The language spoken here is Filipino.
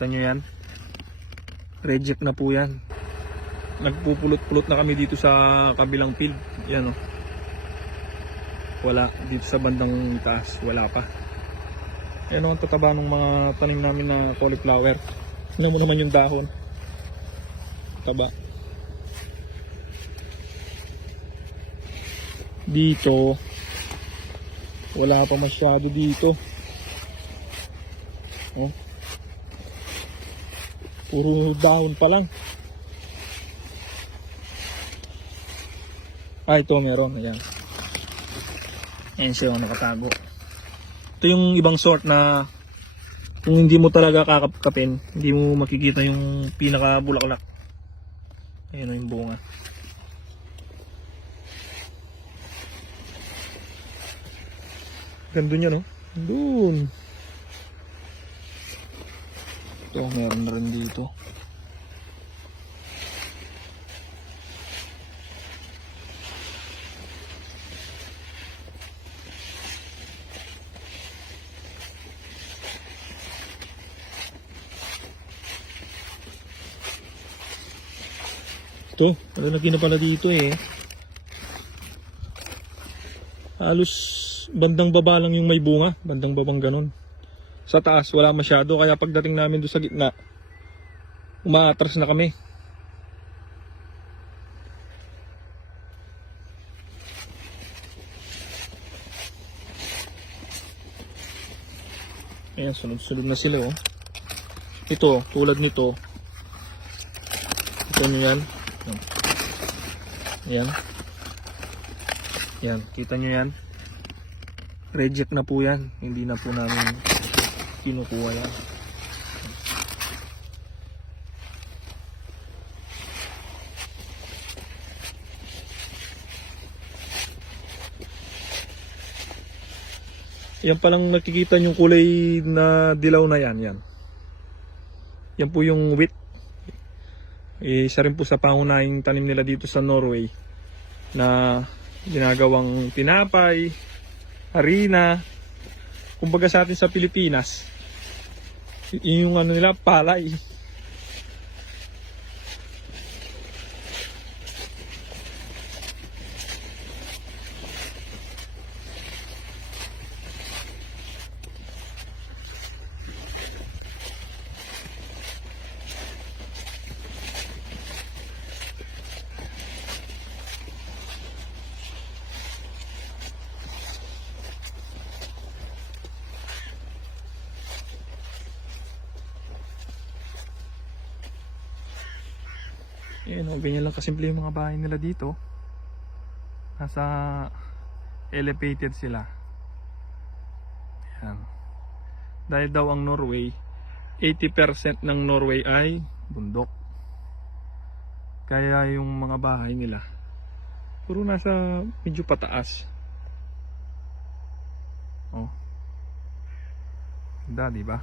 kita nyo yan. Reject na po yan. Nagpupulot-pulot na kami dito sa kabilang field. Yan o. Wala. Dito sa bandang taas. Wala pa. Yan o ang tataba ng mga tanim namin na cauliflower. Tignan mo naman yung dahon. Taba. Dito. Wala pa masyado dito. Oh. Puro dahon pa lang. Ah, ito meron. Ayan. Ayan siya nakatago. Ito yung ibang sort na kung hindi mo talaga kakapkapin, hindi mo makikita yung pinaka bulaklak. Ayan yung bunga. Ganda niya no? Doon. Ito, meron na rin dito. Ito, malalaki na pala dito eh. Halos bandang baba lang yung may bunga, bandang babang ganun. Sa taas wala masyado kaya pagdating namin doon sa gitna, umaatras na kami. Ayan, sunod-sunod na sila oh. Ito, tulad nito. Ito nyo yan. Ayan. Yan, kita nyo yan. Reject na po yan. Hindi na po namin kinukuha yan. Yan palang nakikita yung kulay na dilaw na yan. Yan, yan po yung wheat. Eh, isa rin po sa pangunahing tanim nila dito sa Norway na ginagawang tinapay, harina. Kumbaga sa atin sa Pilipinas, yung ano nila, palay. Yan o, ganyan lang kasimple yung mga bahay nila dito. Nasa elevated sila. Yan. Dahil daw ang Norway, 80% ng Norway ay bundok. Kaya yung mga bahay nila, puro nasa medyo pataas. Oh. Ganda, di ba?